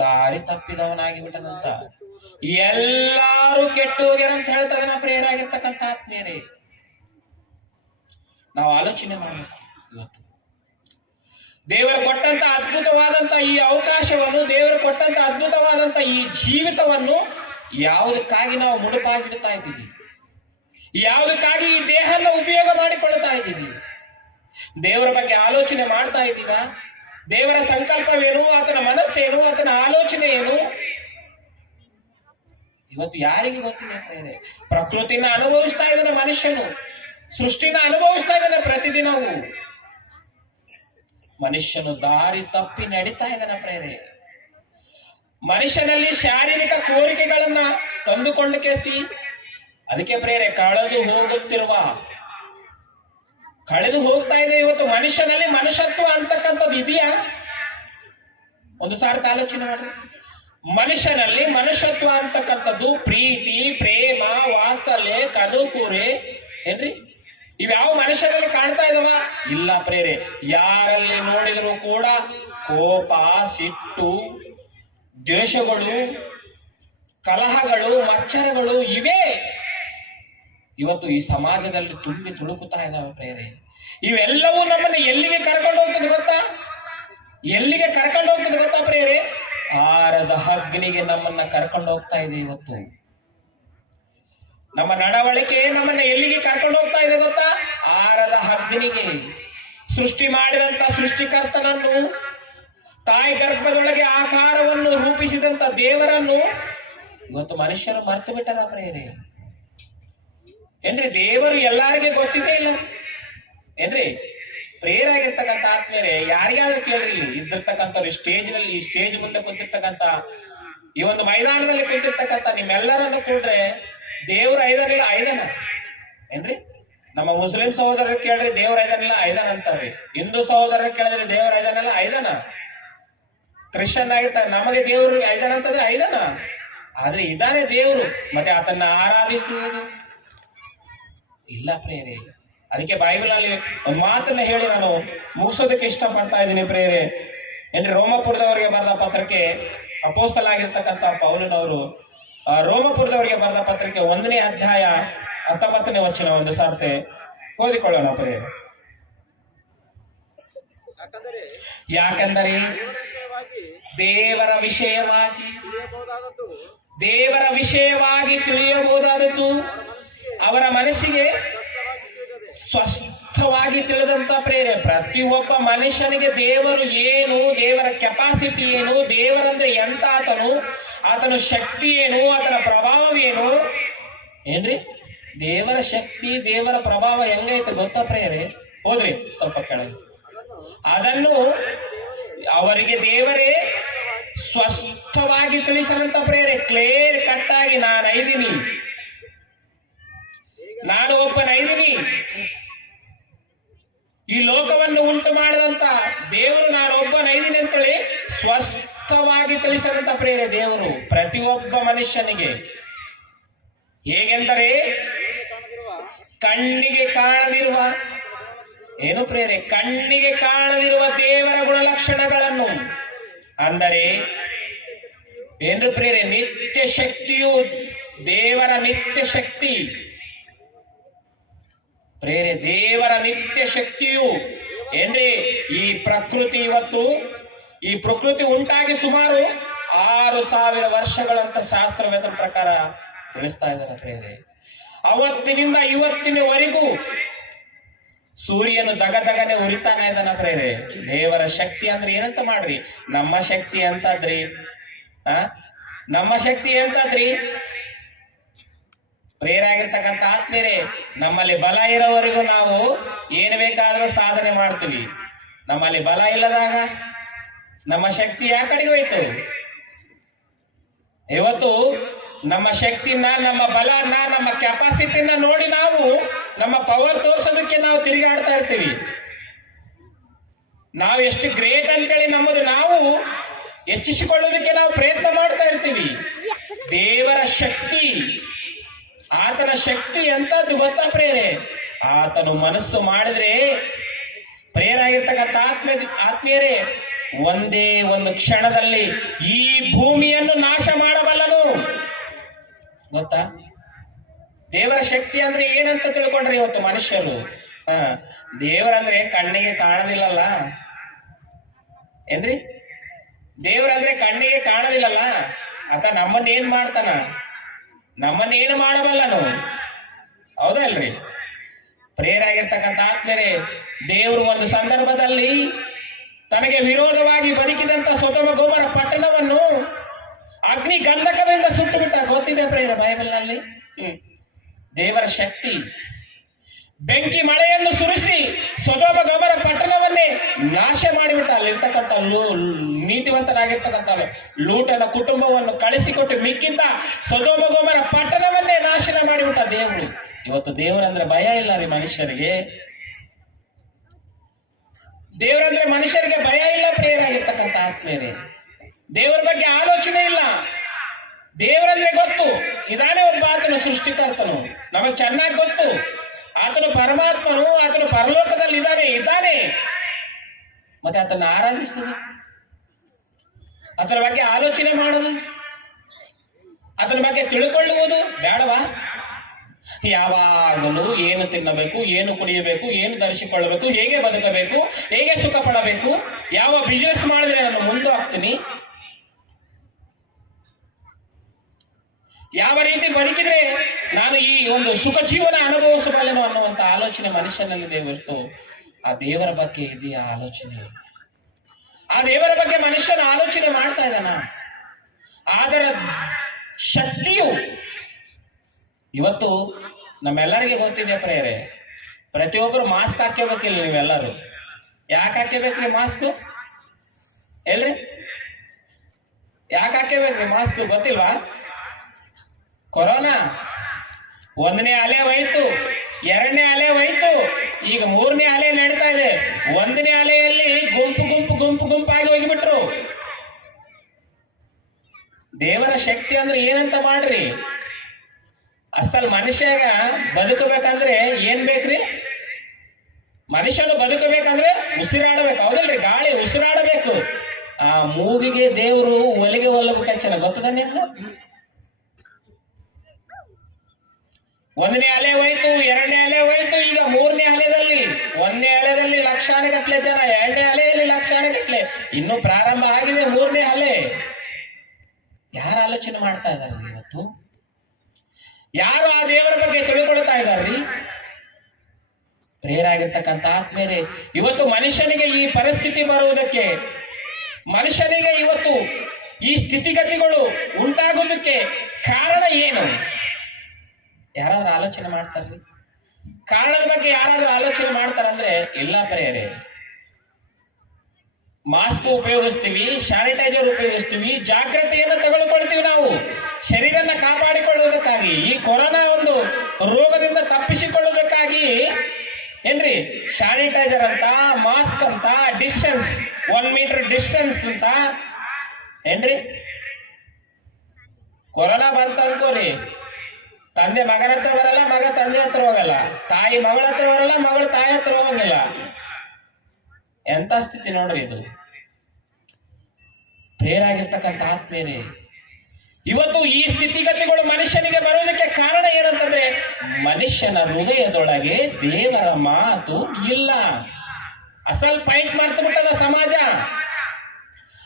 ದಾರಿ ತಪ್ಪಿದವನಾಗಿ ಬಿಟ್ಟನಂತ. ಎಲ್ಲಾರು ಕೆಟ್ಟು ಹೋಗ್ಯಾರಂತ ಹೇಳ್ತದನ ಪ್ರೇರಾಗಿರ್ತಕ್ಕಂಥ ಆತ್ಮೀಯರೇ. ನಾವು ಆಲೋಚನೆ ಮಾಡಬೇಕು. ಇವತ್ತು ದೇವರು ಕೊಟ್ಟಂತ ಅದ್ಭುತವಾದಂತ ಈ ಅವಕಾಶವನ್ನು, ದೇವರು ಕೊಟ್ಟಂತ ಅದ್ಭುತವಾದಂತ ಈ ಜೀವಿತವನ್ನು ಯಾವುದಕ್ಕಾಗಿ ನಾವು ಮುಡುಪಾಗಿಡ್ತಾ ಇದ್ದೀವಿ? ಯಾವುದಕ್ಕಾಗಿ ಈ ದೇಹನ ಉಪಯೋಗ ಮಾಡಿಕೊಳ್ತಾ ಇದ್ದೀವಿ? ದೇವರ ಬಗ್ಗೆ ಆಲೋಚನೆ ಮಾಡ್ತಾ ಇದ್ದೀವ? ದೇವರ ಸಂಕಲ್ಪವೇನು, ಆತನ ಮನಸ್ಸೇನು, ಆತನ ಆಲೋಚನೆ ಏನು? ಇವತ್ತು ಯಾರಿಗೆ ಗೊತ್ತಿದೆ ಪ್ರೇರೆ? ಪ್ರಕೃತಿನ ಅನುಭವಿಸ್ತಾ ಇದ್ದಾನೆ ಮನುಷ್ಯನು, ಸೃಷ್ಟಿನ ಅನುಭವಿಸ್ತಾ ಇದ್ದಾನೆ ಪ್ರತಿದಿನವೂ. ಮನುಷ್ಯನು ದಾರಿ ತಪ್ಪಿ ನಡೀತಾ ಇದ್ದಾನೆ ಪ್ರೇರೆ. ಮನುಷ್ಯನಲ್ಲಿ ಶಾರೀರಿಕ ಕೋರಿಕೆಗಳನ್ನ ತಂದುಕೊಂಡು ಕೇಸಿ, ಅದಕ್ಕೆ ಪ್ರೇರೆ ಕಳೆದು ಹೋಗ್ತಾ ಇದೆ. ಇವತ್ತು ಮನುಷ್ಯನಲ್ಲಿ ಮನುಷ್ಯತ್ವ ಅಂತಕ್ಕಂಥದ್ದು ಇದೆಯಾ? ಒಂದು ಸಾರ್ಥ ಆಲೋಚನೆ ಮಾಡ್ರಿ. ಮನುಷ್ಯನಲ್ಲಿ ಮನುಷ್ಯತ್ವ ಅಂತಕ್ಕಂಥದ್ದು ಪ್ರೀತಿ, ಪ್ರೇಮ, ವಾತ್ಸಲ್ಯ, ಕನುಕೂರೆ ಏನ್ರಿ, ಇವ್ಯಾವ ಮನುಷ್ಯರಲ್ಲಿ ಕಾಣ್ತಾ ಇದಾವ? ಇಲ್ಲ ಪ್ರೇರೆ. ಯಾರಲ್ಲಿ ನೋಡಿದ್ರು ಕೂಡ ಕೋಪ, ಸಿಟ್ಟು, ದ್ವೇಷಗಳು, ಕಲಹಗಳು, ಮಚ್ಚರಗಳು ಇವೇ ಇವತ್ತು ಈ ಸಮಾಜದಲ್ಲಿ ತುಂಬಿ ತುಳುಕುತ್ತಾ ಇದ್ದಾವೆ ಪ್ರೇರೆ. ಇವೆಲ್ಲವೂ ನಮ್ಮನ್ನ ಎಲ್ಲಿಗೆ ಕರ್ಕೊಂಡು ಹೋಗ್ತದೆ ಗೊತ್ತಾ? ಎಲ್ಲಿಗೆ ಕರ್ಕೊಂಡು ಹೋಗ್ತದೆ ಗೊತ್ತಾ ಪ್ರೇರೆ? ಆರದ ಅಗ್ನಿಗೆ ನಮ್ಮನ್ನ ಕರ್ಕೊಂಡು ಹೋಗ್ತಾ ಇದೆ. ಇವತ್ತು ನಮ್ಮ ನಡವಳಿಕೆ ನಮ್ಮನ್ನ ಎಲ್ಲಿಗೆ ಕರ್ಕೊಂಡು ಹೋಗ್ತಾ ಇದೆ ಗೊತ್ತಾ? ಆರದ ಅಗ್ನಿಗೆ. ಸೃಷ್ಟಿ ಮಾಡಿದಂತ ಸೃಷ್ಟಿಕರ್ತನನ್ನು, ತಾಯಿ ಗರ್ಭದೊಳಗೆ ಆಕಾರವನ್ನು ರೂಪಿಸಿದಂತ ದೇವರನ್ನು ಇವತ್ತು ಮನುಷ್ಯರು ಮರ್ತು ಬಿಟ್ಟರ ಪ್ರೇರೆ. ಏನ್ರಿ, ದೇವರು ಎಲ್ಲಾರಿಗೆ ಗೊತ್ತಿದೆ ಇಲ್ಲ ಏನ್ರಿ? ಪ್ರೇರಾಗಿರ್ತಕ್ಕಂಥ ಆತ್ಮೀಯರೇ, ಯಾರಿಗಾದ್ರೂ ಕೇಳ್ರಿ, ಇಲ್ಲಿ ಇದ್ದಿರ್ತಕ್ಕಂಥವ್ರು ಸ್ಟೇಜ್ನಲ್ಲಿ, ಈ ಸ್ಟೇಜ್ ಮುಂದೆ ಕುಂತಿರ್ತಕ್ಕಂಥ, ಈ ಒಂದು ಮೈದಾನದಲ್ಲಿ ಕುಂತಿರ್ತಕ್ಕಂಥ ನಿಮ್ಮೆಲ್ಲರನ್ನು ಕೂಡ್ರೆ ದೇವ್ರ ಐದನಿಲ್ಲ ಐದನ ಏನ್ರಿ? ನಮ್ಮ ಮುಸ್ಲಿಂ ಸಹೋದರರು ಕೇಳ್ರಿ, ದೇವ್ರ ಐದನಿಲ್ಲ ಐದನ ಅಂತಾರ್ರಿ. ಹಿಂದೂ ಸಹೋದರರು ಕೇಳಿದ್ರೆ ದೇವ್ರ ಐದನಿಲ್ಲ ಐದನ. ಕ್ರಿಶ್ಚಿಯನ್ ಆಗಿರ್ತಾರೆ, ನಮಗೆ ದೇವ್ರು ಐದನ ಅಂತಂದ್ರೆ ಐದನ. ಆದ್ರೆ ಇದಾನೆ ದೇವ್ರು. ಮತ್ತೆ ಆತನ್ನ ಆರಾಧಿಸುವುದು, ಇಲ್ಲ ಪ್ರೇರೆ. ಅದಕ್ಕೆ ಬೈಬಲ್ ಅಲ್ಲಿ ಒಂದು ಮಾತನ್ನ ಹೇಳಿ ನಾನು ಮುಗಿಸೋದಕ್ಕೆ ಇಷ್ಟಪಡ್ತಾ ಇದ್ದೀನಿ ಪ್ರೇರೆ. ಏನ್ರಿ, ರೋಮಪುರದವರಿಗೆ ಬರೆದ ಪತ್ರಕ್ಕೆ ಅಪೋಸ್ತಲಾಗಿರ್ತಕ್ಕಂಥ ಪೌಲನವರು ರೋಮಪುರದವರಿಗೆ ಬರೆದ ಪತ್ರಕ್ಕೆ 1ನೇ ಅಧ್ಯಾಯ 19ನೇ ವಚನ ಒಂದು ಸಾರ್ತೆ ಓದಿಕೊಳ್ಳೋಣ ಪ್ರೇರೆ. ಯಾಕಂದರೆ ದೇವರ ವಿಷಯವಾಗಿ ತಿಳಿಯಬಹುದಾದದ್ದು ಅವರ ಮನಸ್ಸಿಗೆ ಸ್ವಸ್ಥವಾಗಿ ತಿಳಿದಂತ ಪ್ರೇರೆ. ಪ್ರತಿಯೊಬ್ಬ ಮನುಷ್ಯನಿಗೆ ದೇವರು ಏನು, ದೇವರ ಕೆಪಾಸಿಟಿ ಏನು, ದೇವರಂದ್ರೆ ಎಂತ ಆತನು ಶಕ್ತಿ ಏನು, ಆತನ ಪ್ರಭಾವವೇನು ಏನ್ರಿ, ದೇವರ ಶಕ್ತಿ ದೇವರ ಪ್ರಭಾವ ಹೆಂಗೈತೆ ಗೊತ್ತಾ ಪ್ರೇರೆ? ಹೋದ್ರಿ ಸ್ವಲ್ಪ ಕೆಳಗೆ. ಅದನ್ನು ಅವರಿಗೆ ದೇವರೇ ಸ್ಪಷ್ಟವಾಗಿ ತಿಳಿಸಲಂತ ಪ್ರೇರೆ. ಕ್ಲಿಯರ್ ಕಟ್ ಆಗಿ ನಾನು ಒಬ್ಬನೈದಿನಿ, ಈ ಲೋಕವನ್ನು ಉಂಟು ಮಾಡಿದಂತ ದೇವರು ನಾನು ಒಬ್ಬನೈದಿನಿ ಅಂತೇಳಿ ಸ್ಪಷ್ಟವಾಗಿ ತಿಳಿಸಲಂತ ಪ್ರೇರೆ ದೇವರು ಪ್ರತಿಯೊಬ್ಬ ಮನುಷ್ಯನಿಗೆ. ಹೇಗೆಂದರೆ ಕಣ್ಣಿಗೆ ಕಾಣದಿರುವ ಏನು ಪ್ರೇರೆ, ಕಣ್ಣಿಗೆ ಕಾಣದಿರುವ ದೇವರ ಗುಣಲಕ್ಷಣಗಳನ್ನು, ಅಂದರೆ ಏನು ಪ್ರೇರೆ, ನಿತ್ಯ ಶಕ್ತಿಯು, ದೇವರ ನಿತ್ಯ ಶಕ್ತಿ ಪ್ರೇರೆ, ದೇವರ ನಿತ್ಯ ಶಕ್ತಿಯು ಏನ್ರಿ, ಈ ಪ್ರಕೃತಿ ಇವತ್ತು ಈ ಪ್ರಕೃತಿ ಉಂಟಾಗಿ ಸುಮಾರು 6000 ವರ್ಷಗಳಂತ ಶಾಸ್ತ್ರವೇದ ಪ್ರಕಾರ ತಿಳಿಸ್ತಾ ಇದ್ದಾರೆ ಪ್ರೇರೆ. ಅವತ್ತಿನಿಂದ ಇವತ್ತಿನವರೆಗೂ ಸೂರ್ಯನು ದಗದಗನೆ ಉರಿತಾನೆ ಇದ್ದಾನ ಪ್ರೇರೆ. ದೇವರ ಶಕ್ತಿ ಅಂದ್ರೆ ಏನಂತ ಮಾಡ್ರಿ, ನಮ್ಮ ಶಕ್ತಿ ಅಂತದ್ರಿ. ನಮ್ಮ ಶಕ್ತಿ ಎಂತದ್ರಿ ಪ್ರೇರಾಗಿರ್ತಕ್ಕಂಥ ಆತ್ಮೀಯರೇ, ನಮ್ಮಲ್ಲಿ ಬಲ ಇರೋವರೆಗೂ ನಾವು ಏನು ಬೇಕಾದ್ರೂ ಸಾಧನೆ ಮಾಡ್ತೀವಿ. ನಮ್ಮಲ್ಲಿ ಬಲ ಇಲ್ಲದಾಗ ನಮ್ಮ ಶಕ್ತಿ ಯಾವ ಕಡೆಗೆ ಹೋಯ್ತು? ಇವತ್ತು ನಮ್ಮ ಶಕ್ತಿನ, ನಮ್ಮ ಬಲನ, ನಮ್ಮ ಕೆಪಾಸಿಟಿನ ನೋಡಿ ನಾವು ನಮ್ಮ ಪವರ್ ತೋರ್ಸೋದಕ್ಕೆ ನಾವು ತಿರುಗಾಡ್ತಾ ಇರ್ತೀವಿ. ನಾವು ಎಷ್ಟು ಗ್ರೇಟ್ ಅಂತೇಳಿ ನಮ್ಮದು ನಾವು ಹೆಚ್ಚಿಸಿಕೊಳ್ಳೋದಕ್ಕೆ ನಾವು ಪ್ರಯತ್ನ ಮಾಡ್ತಾ ಇರ್ತೀವಿ. ದೇವರ ಶಕ್ತಿ, ಆತನ ಶಕ್ತಿ ಎಂತದ್ದು ಗೊತ್ತಾ ಪ್ರೇರೆ? ಆತನು ಮನಸ್ಸು ಮಾಡಿದ್ರೆ ಪ್ರೇರಾಗಿರ್ತಕ್ಕಂಥ ಆತ್ಮೀಯರೇ, ಒಂದೇ ಒಂದು ಕ್ಷಣದಲ್ಲಿ ಈ ಭೂಮಿಯನ್ನು ನಾಶ ಮಾಡಬಲ್ಲನು. ಗೊತ್ತಾ? ದೇವರ ಶಕ್ತಿ ಅಂದ್ರೆ ಏನಂತ ತಿಳ್ಕೊಂಡ್ರೆ ಇವತ್ತು ಮನುಷ್ಯರು, ದೇವರಂದ್ರೆ ಕಣ್ಣಿಗೆ ಕಾಣದಿಲ್ಲಲ್ಲ ಏನ್ರಿ, ದೇವರಂದ್ರೆ ಕಣ್ಣಿಗೆ ಕಾಣದಿಲ್ಲಲ್ಲ, ಆತ ನಮ್ಮನ್ನೇನ್ ಮಾಡ್ತಾನ, ನಮ್ಮನ್ನೇನು ಮಾಡಬಲ್ಲನು. ಹೌದಲ್ರಿ? ಪ್ರೇರಾಗಿರ್ತಕ್ಕಂಥ ಆತ್ಮರೇ, ದೇವರು ಒಂದು ಸಂದರ್ಭದಲ್ಲಿ ತನಗೆ ವಿರೋಧವಾಗಿ ಬದುಕಿದಂತ ಸೊದೋಮ ಗೊಮೋರ ಪಟ್ಟಣವನ್ನು ಅಗ್ನಿ ಗಂಧಕದಿಂದ ಸುಟ್ಟು ಬಿಟ್ಟ. ಗೊತ್ತಿದೆ ಪ್ರೇರ ಬೈಬಲ್ನಲ್ಲಿ. ದೇವರ ಶಕ್ತಿ ಬೆಂಕಿ ಮಳೆಯನ್ನು ಸುರಿಸಿ ಸೊದೋಮ ಗೊಮೋರ ಪಟ್ಟಣವನ್ನೇ ನಾಶ ಮಾಡಿಬಿಟ್ಟ. ಅಲ್ಲಿರ್ತಕ್ಕಂಥ ನೀತಿವಂತನಾಗಿರ್ತಕ್ಕಂಥ ಲೂಟನ ಕುಟುಂಬವನ್ನು ಕಳಿಸಿಕೊಟ್ಟು ಮಿಕ್ಕಿಂದ ಸೊದೋಮ ಗೊಮೋರ ಪಟ್ಟಣವನ್ನೇ ನಾಶನ ಮಾಡಿಬಿಟ್ಟ ದೇವರು. ಇವತ್ತು ದೇವರಂದ್ರೆ ಭಯ ಇಲ್ಲ ರೀ ಮನುಷ್ಯರಿಗೆ. ದೇವರಂದ್ರೆ ಮನುಷ್ಯರಿಗೆ ಭಯ ಇಲ್ಲ ಪ್ರಿಯರಾಗಿರ್ತಕ್ಕಂಥ ಆತ್ಮೀಯರೇ. ದೇವರ ಬಗ್ಗೆ ಆಲೋಚನೆ ಇಲ್ಲ. ದೇವರಂದ್ರೆ ಗೊತ್ತು, ಇದಾನೇ ಒಬ್ಬ ಆತನು ಸೃಷ್ಟಿಕರ್ತನು, ನಮಗೆ ಚೆನ್ನಾಗಿ ಗೊತ್ತು. ಆತನು ಪರಮಾತ್ಮನು, ಆತನು ಪರಲೋಕದಲ್ಲಿ ಇದ್ದಾನೆ. ಮತ್ತೆ ಆತನ ಆರಾಧಿಸುವುದು, ಆತನ ಬಗ್ಗೆ ಆಲೋಚನೆ ಮಾಡುವುದು, ಆತನ ಬಗ್ಗೆ ತಿಳ್ಕೊಳ್ಳುವುದು ಬೇಡವಾ? ಯಾವಾಗಲೂ ಏನು ತಿನ್ನಬೇಕು, ಏನು ಕುಡಿಯಬೇಕು, ಏನು ಧರಿಸಿಕೊಳ್ಳಬೇಕು, ಹೇಗೆ ಬದುಕಬೇಕು, ಹೇಗೆ ಸುಖ ಪಡಬೇಕು, ಯಾವ ಬಿಸಿನೆಸ್ ಮಾಡಿದ್ರೆ ನಾನು ಮುಂದೆ ಆಗ್ತೀನಿ, ಯಾವ ರೀತಿ ಬದುಕಿದ್ರೆ ನಾನು ಈ ಒಂದು ಸುಖ ಜೀವನ ಅನುಭವಿಸಬಲ್ಲೆನು ಅನ್ನುವಂತ ಆಲೋಚನೆ ಮನುಷ್ಯನಲ್ಲಿದೆ ಹೊರತು ಆ ದೇವರ ಬಗ್ಗೆ ಇದೆಯಾ ಆಲೋಚನೆ? ಆ ದೇವರ ಬಗ್ಗೆ ಮನುಷ್ಯನ ಆಲೋಚನೆ ಮಾಡ್ತಾ ಇದ್ದಾನ? ಅದರ ಶಕ್ತಿಯು ಇವತ್ತು ನಮ್ಮೆಲ್ಲರಿಗೆ ಗೊತ್ತಿದೆ ಪ್ರೇರೆ. ಪ್ರತಿಯೊಬ್ಬರು ಮಾಸ್ಕ್ ಹಾಕಬೇಕಿಲ್ಲ ನೀವೆಲ್ಲರೂ. ಯಾಕೆ ಹಾಕಬೇಕ್ರಿ ಮಾಸ್ಕ್? ಎಲ್ರಿ ಯಾಕೆ ಹಾಕಬೇಕ್ರಿ ಮಾಸ್ಕ್? ಗೊತ್ತಿಲ್ವಾ? ಕೊರೋನಾ 1ನೇ ಅಲೆ ಹೋಯ್ತು, 2ನೇ ಅಲೆ ಹೋಯ್ತು, ಈಗ 3ನೇ ಅಲೆ ನಡೀತಾ ಇದೆ. 1ನೇ ಅಲೆಯಲ್ಲಿ ಗುಂಪಾಗಿ ಹೋಗಿಬಿಟ್ರು. ದೇವರ ಶಕ್ತಿ ಅಂದ್ರೆ ಏನಂತ ಮಾಡ್ರಿ? ಅಸಲ್ ಮನುಷ್ಯಾಗ ಬದುಕಬೇಕಂದ್ರೆ ಏನ್ ಬೇಕ್ರಿ? ಮನುಷ್ಯನು ಬದುಕಬೇಕಂದ್ರೆ ಉಸಿರಾಡಬೇಕು, ಹೌದಲ್ರಿ? ಗಾಳಿ ಉಸಿರಾಡಬೇಕು. ಆ ಮೂಗಿಗೆ ದೇವರು ಒಲಿಗೆ ಒಲ್ಲಬೇಕಂಚನ ಗೊತ್ತದ ನಿಮ್ಗೆ? ಒಂದನೇ ಅಲೆ ಹೋಯ್ತು, ಎರಡನೇ ಅಲೆ ಹೋಯ್ತು, ಈಗ ಮೂರನೇ ಅಲೆದಲ್ಲಿ, ಒಂದನೇ ಅಲೆದಲ್ಲಿ ಲಕ್ಷಾನುಗಟ್ಲೆ ಜನ, ಎರಡನೇ ಅಲೆಯಲ್ಲಿ ಲಕ್ಷಾನುಗಟ್ಲೆ, ಇನ್ನು ಪ್ರಾರಂಭ ಆಗಿದೆ ಮೂರನೇ ಅಲೆ. ಯಾರು ಆಲೋಚನೆ ಮಾಡ್ತಾ ಇದ್ದಾರೆ ಇವತ್ತು? ಯಾರು ಆ ದೇವರ ಬಗ್ಗೆ ತಿಳ್ಕೊಳ್ತಾ ಇದ್ದಾರ್ರಿ? ಪ್ರೇರಾಗಿರ್ತಕ್ಕಂಥ ಆತ್ಮೇರೆ, ಇವತ್ತು ಮನುಷ್ಯನಿಗೆ ಈ ಪರಿಸ್ಥಿತಿ ಬರುವುದಕ್ಕೆ, ಮನುಷ್ಯನಿಗೆ ಇವತ್ತು ಈ ಸ್ಥಿತಿಗತಿಗಳು ಉಂಟಾಗೋದಕ್ಕೆ ಕಾರಣ ಏನು? ಯಾರಾದ್ರೂ ಆಲೋಚನೆ ಮಾಡ್ತಾರ್ರಿ? ಕಾರಣದ ಬಗ್ಗೆ ಯಾರಾದ್ರೂ ಆಲೋಚನೆ ಮಾಡ್ತಾರಂದ್ರೆ ಇಲ್ಲ ಪ್ರೇರೆ. ಮಾಸ್ಕ್ ಉಪಯೋಗಿಸ್ತೀವಿ, ಸ್ಯಾನಿಟೈಸರ್ ಉಪಯೋಗಿಸ್ತೀವಿ, ಜಾಗ್ರತೆಯನ್ನು ತೆಗೆದುಕೊಳ್ತೀವಿ ನಾವು ಶರೀರನ್ನ ಕಾಪಾಡಿಕೊಳ್ಳುವುದಕ್ಕಾಗಿ, ಈ ಕೊರೋನಾ ಒಂದು ರೋಗದಿಂದ ತಪ್ಪಿಸಿಕೊಳ್ಳುವುದಕ್ಕಾಗಿ. ಏನ್ರಿ? ಸ್ಯಾನಿಟೈಸರ್ ಅಂತ, ಮಾಸ್ಕ್ ಅಂತ, ಡಿಸ್ಟೆನ್ಸ್ 1 ಮೀಟರ್ ಡಿಸ್ಟೆನ್ಸ್ ಅಂತ, ಏನ್ರಿ? ಕೊರೋನಾ ಬಂತ ಅನ್ಕೋರಿ, ತಂದೆ ಮಗನ ಹತ್ರ ಬರಲ್ಲ, ಮಗ ತಂದೆ ಹತ್ರ ಹೋಗಲ್ಲ, ತಾಯಿ ಮಗಳ ಹತ್ರ ಬರಲ್ಲ, ಮಗಳು ತಾಯಿ ಹತ್ರ ಹೋಗಂಗಿಲ್ಲ. ಎಂತ ಸ್ಥಿತಿ ನೋಡ್ರಿ ಇದು. ಪ್ರೇರಾಗಿರ್ತಕ್ಕಂಥ ಆತ್ಮೇರೆ, ಇವತ್ತು ಈ ಸ್ಥಿತಿಗತಿಗಳು ಮನುಷ್ಯನಿಗೆ ಬರೋದಕ್ಕೆ ಕಾರಣ ಏನಂತಂದ್ರೆ ಮನುಷ್ಯನ ಹೃದಯದೊಳಗೆ ದೇವರ ಮಾತು ಇಲ್ಲ. ಅಸಲ್ ಪಾಯಿಂಟ್ ಮಾಡ್ತು ಬಿಟ್ಟದ ಸಮಾಜ.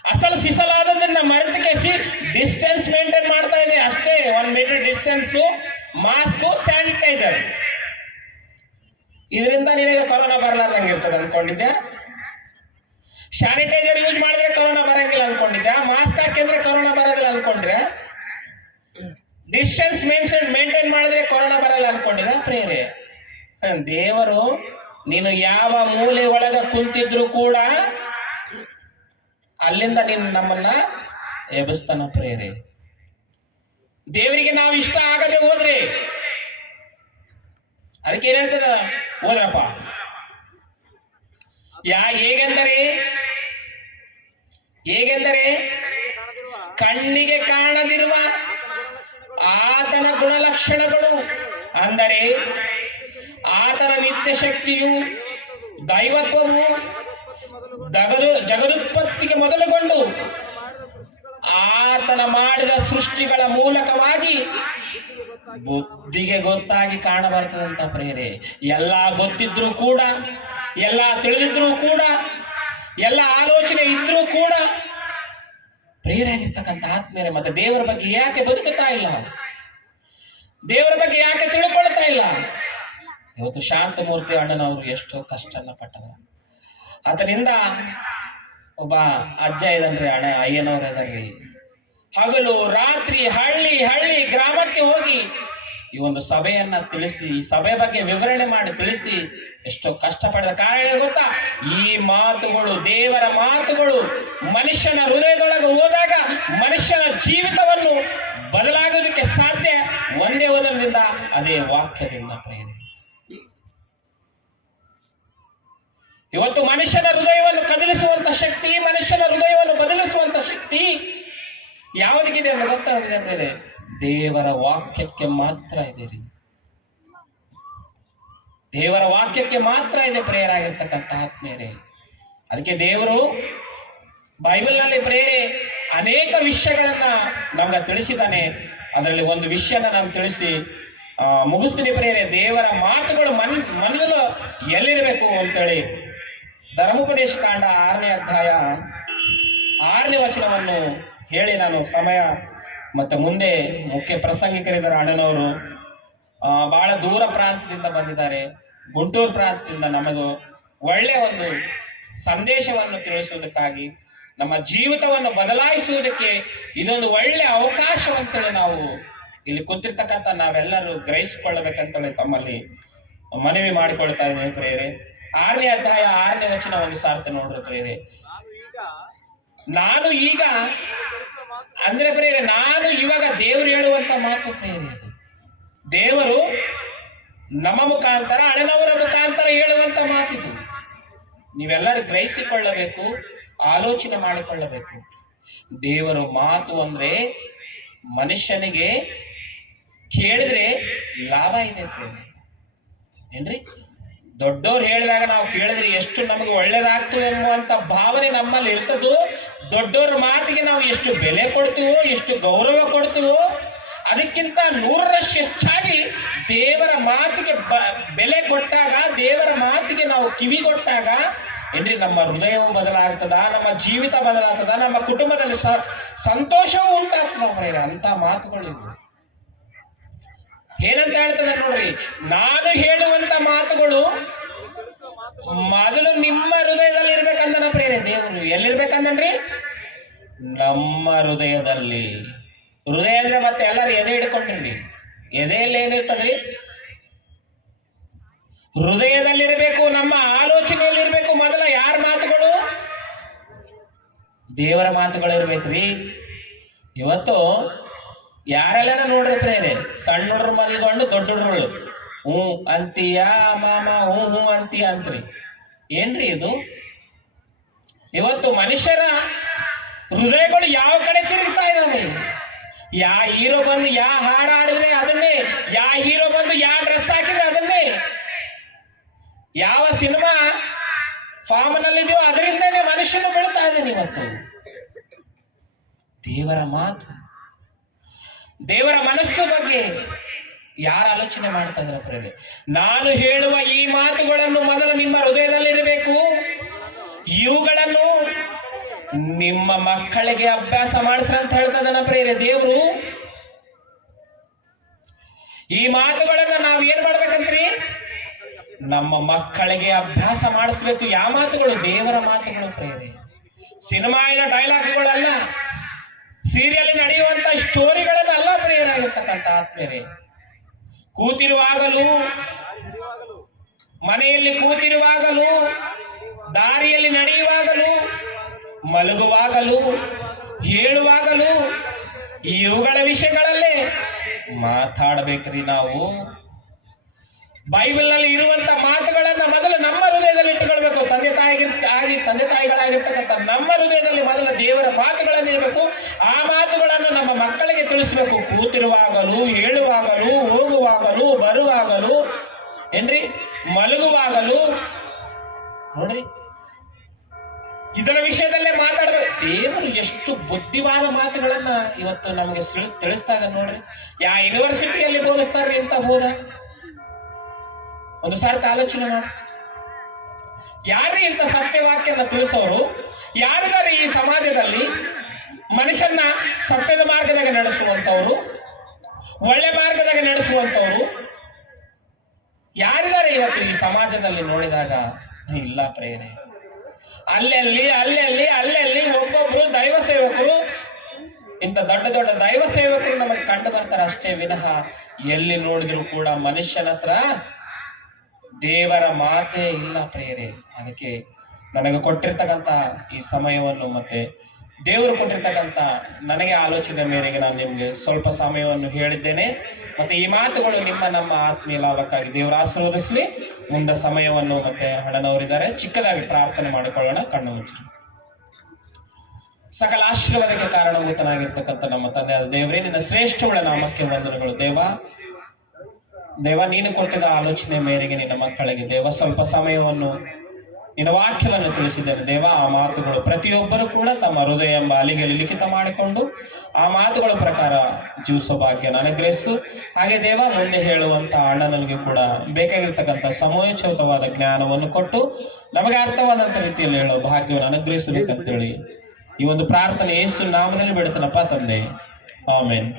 ಅಸಲ್ ಸಿಸಲಾದದನ್ನ ಮರೆತುಕೆಸಿ ಡಿಸ್ಟೆನ್ಸ್ ಮೇಂಟೈನ್ ಮಾಡ್ತಾ ಇದೆ ಅಷ್ಟೇ. 1 ಮೀಟರ್ ಡಿಸ್ಟೆನ್ಸ್, ಮಾಸ್ಕ್, ಸ್ಯಾನಿಟೈಸರ್. ಇದರಿಂದ ನಿನಗೆ ಕೊರೋನಾ ಬರಲಾರ್ದಂಗೆ ಇರ್ತದೆ ಅನ್ಕೊಂಡಿದ್ಯಾ? ಸ್ಯಾನಿಟೈಸರ್ ಯೂಸ್ ಮಾಡಿದ್ರೆ ಕೊರೋನಾ ಬರಂಗಿಲ್ಲ ಅನ್ಕೊಂಡಿದ್ಯಾ? ಮಾಸ್ಕ್ ಹಾಕಿದ್ರೆ ಕೊರೋನಾ ಬರೋದಿಲ್ಲ ಅನ್ಕೊಂಡ್ರೆ? ಡಿಸ್ಟೆನ್ಸ್ ಮೇಂಟೈನ್ ಮಾಡಿದ್ರೆ ಕೊರೋನಾ ಬರಲ್ಲ ಅನ್ಕೊಂಡಿದ್ಯಾ? ಪ್ರೇರೆ, ದೇವರು ನೀನು ಯಾವ ಮೂಲೆ ಒಳಗ ಕುಂತಿದ್ರು ಕೂಡ ಅಲ್ಲಿಂದ ನೀನು ನಮ್ಮನ್ನ ಎಬ್ಬಿಸ್ತಾನ ಪ್ರೇರೆ. ದೇವರಿಗೆ ನಾವು ಇಷ್ಟ ಆಗದೆ ಹೋದ್ರೆ ಅದಕ್ಕೆ ಏನ್ ಹೇಳ್ತದ? ಹೋದ್ರಪ್ಪ. ಹೇಗೆಂದರೆ ಕಣ್ಣಿಗೆ ಕಾಣದಿರುವ ಆತನ ಗುಣಲಕ್ಷಣಗಳು, ಅಂದರೆ ಆತನ ನಿತ್ಯ ಶಕ್ತಿಯು, ದೈವತ್ವವು ಜಗದುತ್ಪತ್ತಿಗೆ ಮೊದಲುಗೊಂಡು ಆತನ ಮಾಡಿದ ಸೃಷ್ಟಿಗಳ ಮೂಲಕವಾಗಿ ಬುದ್ಧಿಗೆ ಗೊತ್ತಾಗಿ ಕಾಣಬರ್ತದಂತ ಪ್ರೇರೆ. ಎಲ್ಲ ಗೊತ್ತಿದ್ರು ಕೂಡ, ಎಲ್ಲ ತಿಳಿದಿದ್ರು ಕೂಡ, ಎಲ್ಲ ಆಲೋಚನೆ ಇದ್ರೂ ಕೂಡ ಪ್ರೇರಾಗಿರ್ತಕ್ಕಂಥ ಆತ್ಮೇರೆ ಮತ್ತೆ ದೇವರ ಬಗ್ಗೆ ಯಾಕೆ ಬದುಕುತ್ತಾ ಇಲ್ಲ? ದೇವರ ಬಗ್ಗೆ ಯಾಕೆ ತಿಳ್ಕೊಳ್ತಾ ಇಲ್ಲ? ಇವತ್ತು ಶಾಂತಮೂರ್ತಿ ಅಣ್ಣನವರು ಎಷ್ಟೋ ಕಷ್ಟನ ಪಟ್ಟವ. ಆತನಿಂದ ಒಬ್ಬ ಅಜ್ಜ ಇದನ್ರಿ, ಅಯ್ಯನವ್ರು ಇದನ್ರಿ, ಹಗಲು ರಾತ್ರಿ ಹಳ್ಳಿ ಗ್ರಾಮಕ್ಕೆ ಹೋಗಿ ಈ ಒಂದು ಸಭೆಯನ್ನ ತಿಳಿಸಿ, ಈ ಸಭೆ ಬಗ್ಗೆ ವಿವರಣೆ ಮಾಡಿ ತಿಳಿಸಿ ಎಷ್ಟೋ ಕಷ್ಟಪಡಿದ ಕಾರಣ ಏನು ಗೊತ್ತಾ? ಈ ಮಾತುಗಳು, ದೇವರ ಮಾತುಗಳು ಮನುಷ್ಯನ ಹೃದಯದೊಳಗೆ ಹೋದಾಗ ಮನುಷ್ಯನ ಜೀವಿತವನ್ನು ಬದಲಾಗೋದಕ್ಕೆ ಸಾಧ್ಯ ಒಂದೇ ಉದರದಿಂದ, ಅದೇ ವಾಕ್ಯದಿಂದ ಪ್ರೇರಣೆ. ಇವತ್ತು ಮನುಷ್ಯನ ಹೃದಯವನ್ನು ಕದಲಿಸುವಂತ ಶಕ್ತಿ, ಮನುಷ್ಯನ ಹೃದಯವನ್ನು ಬದಲಿಸುವಂತ ಶಕ್ತಿ ಯಾವುದಕ್ಕಿದೆ ಅಂತ ಗೊತ್ತಾಗಿದೆ ಅಂದ್ರೆ ದೇವರ ವಾಕ್ಯಕ್ಕೆ ಮಾತ್ರ ಇದೆ ರೀ. ದೇವರ ವಾಕ್ಯಕ್ಕೆ ಮಾತ್ರ ಇದೆ ಪ್ರೇರಾಗಿರ್ತಕ್ಕಂಥ ಆತ್ಮೇರೆ. ಅದಕ್ಕೆ ದೇವರು ಬೈಬಲ್ನಲ್ಲಿ ಪ್ರೇರೆ ಅನೇಕ ವಿಷಯಗಳನ್ನ ನಮ್ಗೆ ತಿಳಿಸಿದ್ದಾನೆ. ಅದರಲ್ಲಿ ಒಂದು ವಿಷಯನ ನಾನು ತಿಳಿಸಿ ಮುಗಿಸ್ತೀನಿ ಪ್ರೇರೆ. ದೇವರ ಮಾತುಗಳು ಮನಸ್ಸಲ್ಲಿ ಎಲ್ಲಿರಬೇಕು ಅಂತೇಳಿ ಧರ್ಮೋಪದೇಶ ಕಾಂಡ 6ನೇ ಅಧ್ಯಾಯ 6ನೇ ವಚನವನ್ನು ಹೇಳಿ ನಾನು ಸಮಯ ಮತ್ತೆ ಮುಂದೆ ಮುಖ್ಯ ಪ್ರಸಂಗಿಕರಿದ್ದಾರೆ. ಅಣ್ಣನವರು ಬಹಳ ದೂರ ಪ್ರಾಂತ್ಯದಿಂದ ಬಂದಿದ್ದಾರೆ, ಗುಂಟೂರು ಪ್ರಾಂತ್ಯದಿಂದ. ನಮಗೂ ಒಳ್ಳೆಯ ಒಂದು ಸಂದೇಶವನ್ನು ತಿಳಿಸುವುದಕ್ಕಾಗಿ, ನಮ್ಮ ಜೀವಿತವನ್ನು ಬದಲಾಯಿಸುವುದಕ್ಕೆ ಇದೊಂದು ಒಳ್ಳೆಯ ಅವಕಾಶವಂತೇಳಿ ನಾವು ಇಲ್ಲಿ ಕುಂತಿರ್ತಕ್ಕಂಥ ನಾವೆಲ್ಲರೂ ಗ್ರಹಿಸಿಕೊಳ್ಳಬೇಕಂತೇಳಿ ತಮ್ಮಲ್ಲಿ ಮನವಿ ಮಾಡಿಕೊಳ್ತಾ ಇದ್ದೇವೆ ಪ್ರೇರೆ. 6ನೇ ಅಧ್ಯಾಯ 6ನೇ ವಚನ ಒಂದು ಸಾರ್ಥ ನೋಡ್ರಿ ಪ್ರೇರೆ. ನಾನು ಈಗ ಅಂದ್ರೆ ಪ್ರೇರೆ, ನಾನು ಇವಾಗ ದೇವರು ಹೇಳುವಂತ ಮಾತು ಪ್ರೇರೆ. ಅದು ದೇವರು ನಮ್ಮ ಮುಖಾಂತರ, ಅಣ್ಣನವರ ಮುಖಾಂತರ ಹೇಳುವಂತ ಮಾತಿದು. ನೀವೆಲ್ಲರೂ ಗ್ರಹಿಸಿಕೊಳ್ಳಬೇಕು, ಆಲೋಚನೆ ಮಾಡಿಕೊಳ್ಳಬೇಕು. ದೇವರ ಮಾತು ಅಂದ್ರೆ ಮನುಷ್ಯನಿಗೆ ಕೇಳಿದ್ರೆ ಲಾಭ ಇದೆ ಏನ್ರಿ. ದೊಡ್ಡೋರು ಹೇಳಿದಾಗ ನಾವು ಕೇಳಿದ್ರೆ ಎಷ್ಟು ನಮಗೆ ಒಳ್ಳೇದಾಗ್ತು ಎಂಬುವಂತ ಭಾವನೆ ನಮ್ಮಲ್ಲಿ ಇರ್ತದೋ, ದೊಡ್ಡೋರ ಮಾತಿಗೆ ನಾವು ಎಷ್ಟು ಬೆಲೆ ಕೊಡ್ತೀವೋ, ಎಷ್ಟು ಗೌರವ ಕೊಡ್ತೀವೋ, ಅದಕ್ಕಿಂತ 100ರಷ್ಟು ಹೆಚ್ಚಾಗಿ ದೇವರ ಮಾತಿಗೆ ಬೆಲೆ ಕೊಟ್ಟಾಗ, ದೇವರ ಮಾತಿಗೆ ನಾವು ಕಿವಿಗೊಟ್ಟಾಗ ಏನ್ರಿ ನಮ್ಮ ಹೃದಯವು ಬದಲಾಗ್ತದ, ನಮ್ಮ ಜೀವಿತ ಬದಲಾಗ್ತದ, ನಮ್ಮ ಕುಟುಂಬದಲ್ಲಿ ಸಂತೋಷವೂ ಉಂಟಾಗ್ತದ. ಅಂತ ಮಾತುಗಳು ಇವು. ಏನಂತ ಹೇಳ್ತದ ನೋಡ್ರಿ, ನಾನು ಹೇಳುವಂತ ಮಾತುಗಳು ಮೊದಲು ನಿಮ್ಮ ಹೃದಯದಲ್ಲಿ ಇರ್ಬೇಕಂದನ ಪ್ರೇರೆ ದೇವರು. ಎಲ್ಲಿರ್ಬೇಕಂದನ್ರಿ? ನಮ್ಮ ಹೃದಯದಲ್ಲಿ. ಹೃದಯ ಅಂದ್ರೆ ಮತ್ತೆ ಎಲ್ಲರೂ ಎದೆ ಹಿಡ್ಕೊಂಡ್ರಿ. ಎದೆಯಲ್ಲಿ ಏನಿರ್ತದ್ರಿ? ಹೃದಯದಲ್ಲಿರ್ಬೇಕು, ನಮ್ಮ ಆಲೋಚನೆಯಲ್ಲಿರ್ಬೇಕು. ಮೊದಲ ಯಾರ ಮಾತುಗಳು? ದೇವರ ಮಾತುಗಳು ಇರ್ಬೇಕ್ರಿ. ಇವತ್ತು ಯಾರೆಲ್ಲ ನೋಡ್ರಿ ಪ್ರೇರೆ, ಸಣ್ಣ ಹುಡ್ರು ಮಲ್ಕೊಂಡು ದೊಡ್ಡ ಹುಡ್ರುಗಳು ಹ್ಞೂ ಅಂತೀಯ ಮಾಮ, ಹ್ಞೂ ಅಂತೀಯ ಅಂತ್ರಿ. ಏನ್ರಿ ಇದು? ಇವತ್ತು ಮನುಷ್ಯರ ಹೃದಯಗಳು ಯಾವ ಕಡೆ ತಿರುಗ್ತಾ ಇದ್ದಾವೆ? ಯಾ ಹೀರೋ ಬಂದು ಯಾ ಹಾಡ ಆಡಿದ್ರೆ ಅದನ್ನೇ, ಯಾ ಹೀರೋ ಬಂದು ಯಾ ಡ್ರೆಸ್ ಹಾಕಿದ್ರೆ ಅದನ್ನೇ, ಯಾವ ಸಿನಿಮಾ ಫಾರ್ಮ್ನಲ್ಲಿದೆಯೋ ಅದರಿಂದನೇ ಮನುಷ್ಯನು ಬೆಳ್ತಾ ಇದ್ದಾನೆ ಇವತ್ತು. ದೇವರ ಮಾತು, ದೇವರ ಮನಸ್ಸು ಬಗ್ಗೆ ಯಾರು ಆಲೋಚನೆ ಮಾಡ್ತಾ ಇದ್ದಾರೆ ಪ್ರೇರೆ? ನಾನು ಹೇಳುವ ಈ ಮಾತುಗಳನ್ನು ಮೊದಲು ನಿಮ್ಮ ಹೃದಯದಲ್ಲಿರಬೇಕು. ಇವುಗಳನ್ನು ನಿಮ್ಮ ಮಕ್ಕಳಿಗೆ ಅಭ್ಯಾಸ ಮಾಡಿಸ್ರ ಅಂತ ಹೇಳ್ತದನ ಪ್ರೇರೆ ದೇವರು. ಈ ಮಾತುಗಳನ್ನ ನಾವ್ ಏನ್ ಮಾಡ್ಬೇಕಂತ್ರಿ? ನಮ್ಮ ಮಕ್ಕಳಿಗೆ ಅಭ್ಯಾಸ ಮಾಡಿಸ್ಬೇಕು. ಯಾವ ಮಾತುಗಳು? ದೇವರ ಮಾತುಗಳು ಪ್ರೇರೆ. ಸಿನಿಮಾಯಿನ ಡೈಲಾಗ್ಗಳಲ್ಲ, ಸೀರಿಯಲ್ ನಡೆಯುವಂತ ಸ್ಟೋರಿಗಳನ್ನಲ್ಲ ಪ್ರೇರಾಗಿರ್ತಕ್ಕಂಥ ಆತ್ಮೇರೆ. ಕೂತಿರುವಾಗಲೂ, ಮನೆಯಲ್ಲಿ ಕೂತಿರುವಾಗಲೂ, ದಾರಿಯಲ್ಲಿ ನಡೆಯುವಾಗಲೂ, ಮಲಗುವಾಗಲೂ, ಹೇಳುವಾಗಲೂ ಇವುಗಳ ವಿಷಯಗಳಲ್ಲೇ ಮಾತಾಡಬೇಕ್ರಿ ನಾವು. ಬೈಬಲ್ ನಲ್ಲಿ ಇರುವಂತ ಮಾತುಗಳನ್ನ ಮೊದಲು ನಮ್ಮ ಹೃದಯದಲ್ಲಿ ಇಟ್ಟುಕೊಳ್ಬೇಕು. ತಂದೆ ತಾಯಿಗಳಾಗಿರ್ತಕ್ಕಂಥ ನಮ್ಮ ಹೃದಯದಲ್ಲಿ ಮೊದಲ ದೇವರ ಮಾತುಗಳನ್ನು ಇರಬೇಕು. ಆ ಮಾತುಗಳನ್ನು ನಮ್ಮ ಮಕ್ಕಳಿಗೆ ತಿಳಿಸ್ಬೇಕು. ಕೂತಿರುವಾಗಲೂ, ಹೇಳುವಾಗಲೂ, ಹೋಗುವಾಗಲೂ, ಬರುವಾಗಲೂ, ಏನ್ರಿ, ಮಲಗುವಾಗಲೂ ನೋಡ್ರಿ ಇದರ ವಿಷಯದಲ್ಲೇ ಮಾತಾಡ್ಬೇಕು. ದೇವರು ಎಷ್ಟು ಬುದ್ಧಿವಾದ ಮಾತುಗಳನ್ನ ಇವತ್ತು ನಮಗೆ ತಿಳಿಸ್ತಾ ಇದ್ದಾರೆ ನೋಡ್ರಿ. ಯಾವ ಯೂನಿವರ್ಸಿಟಿಯಲ್ಲಿ ಬೋಧಿಸ್ತಾರ್ರಿ ಅಂತ ಬೋಧ? ಒಂದು ಸಾರ್ಥ ಆಲೋಚನೆ ಮಾಡಿ. ಯಾರೇ ಇಂಥ ಸತ್ಯವಾಕ್ಯನ ತಿಳಿಸೋರು ಯಾರಿದ್ದಾರೆ ಈ ಸಮಾಜದಲ್ಲಿ? ಮನುಷ್ಯನ ಸತ್ಯದ ಮಾರ್ಗದಾಗ ನಡೆಸುವಂತವ್ರು, ಒಳ್ಳೆ ಮಾರ್ಗದಾಗ ನಡೆಸುವಂತವ್ರು ಯಾರಿದ್ದಾರೆ ಇವತ್ತು ಈ ಸಮಾಜದಲ್ಲಿ? ನೋಡಿದಾಗ ಇಲ್ಲ ಪ್ರೇರಣೆ. ಅಲ್ಲೆಲ್ಲಿ ಒಬ್ಬೊಬ್ರು ದೈವ ಸೇವಕರು, ಇಂಥ ದೊಡ್ಡ ದೊಡ್ಡ ದೈವ ಸೇವಕರು ನಮಗೆ ಕಂಡು ಬರ್ತಾರೆ ಅಷ್ಟೇ ವಿನಃ ಎಲ್ಲಿ ನೋಡಿದ್ರು ಕೂಡ ಮನುಷ್ಯನ ಹತ್ರ ದೇವರ ಮಾತೇ ಇಲ್ಲ ಪ್ರೇರೆ. ಅದಕ್ಕೆ ನನಗೆ ಕೊಟ್ಟಿರ್ತಕ್ಕಂಥ ಈ ಸಮಯವನ್ನು ಮತ್ತೆ ದೇವರು ಕೊಟ್ಟಿರ್ತಕ್ಕಂಥ ನನಗೆ ಆಲೋಚನೆ ಮೇರೆಗೆ ನಾನು ನಿಮ್ಗೆ ಸ್ವಲ್ಪ ಸಮಯವನ್ನು ಹೇಳಿದ್ದೇನೆ. ಮತ್ತೆ ಈ ಮಾತುಗಳು ನಮ್ಮ ಆತ್ಮೀಯ ಲಾಭಕ್ಕಾಗಿ ದೇವರು ಆಶೀರ್ವದಿಸಲಿ. ಮುಂದೆ ಸಮಯವನ್ನು ಮತ್ತೆ ಹಣನವರಿದ್ದಾರೆ, ಚಿಕ್ಕದಾಗಿ ಪ್ರಾರ್ಥನೆ ಮಾಡಿಕೊಳ್ಳೋಣ. ಕಣ್ಣು ಮುಚ್ಚಿ. ಸಕಲ ಆಶೀರ್ವಾದಕ್ಕೆ ಕಾರಣಭೂತನಾಗಿರ್ತಕ್ಕಂಥ ನಮ್ಮ ತಂದೆಯಾದ ದೇವರೇ, ನಿನ್ನ ಶ್ರೇಷ್ಠಗಳ ನಾಮಕ್ಕೆ ವಂದನೆಗಳು. ದೇವ ನೀನು ಕೊಟ್ಟಿದ್ದ ಆಲೋಚನೆ ಮೇರೆಗೆ ನಿನ್ನ ಮಕ್ಕಳಿಗೆ ದೇವ ಸ್ವಲ್ಪ ಸಮಯವನ್ನು ನಿನ್ನ ವಾಕ್ಯವನ್ನು ತಿಳಿಸಿದ್ದೇನೆ ದೇವ. ಆ ಮಾತುಗಳು ಪ್ರತಿಯೊಬ್ಬರು ಕೂಡ ತಮ್ಮ ಹೃದಯ ಎಂಬ ಅಲಿಗೆಯಲ್ಲಿ ಲಿಖಿತ ಮಾಡಿಕೊಂಡು ಆ ಮಾತುಗಳ ಪ್ರಕಾರ ಜೀವಿಸೋ ಭಾಗ್ಯನ ಅನುಗ್ರಹಿಸು. ಹಾಗೆ ದೇವ, ಮುಂದೆ ಹೇಳುವಂತ ಅಣ್ಣನಿಗೆ ಕೂಡ ಬೇಕಾಗಿರ್ತಕ್ಕಂಥ ಸಮಯೋಚಿತವಾದ ಜ್ಞಾನವನ್ನು ಕೊಟ್ಟು ನಮಗೆ ಅರ್ಥವಾದಂಥ ರೀತಿಯಲ್ಲಿ ಹೇಳೋ ಭಾಗ್ಯವನ್ನು ಅನುಗ್ರಹಿಸಬೇಕಂತೇಳಿ ಈ ಒಂದು ಪ್ರಾರ್ಥನೆ ಯೇಸು ನಾಮದಲ್ಲಿ ಬಿಡ್ತಾನಪ್ಪ ತಂದೆ. ಆಮೆನ್.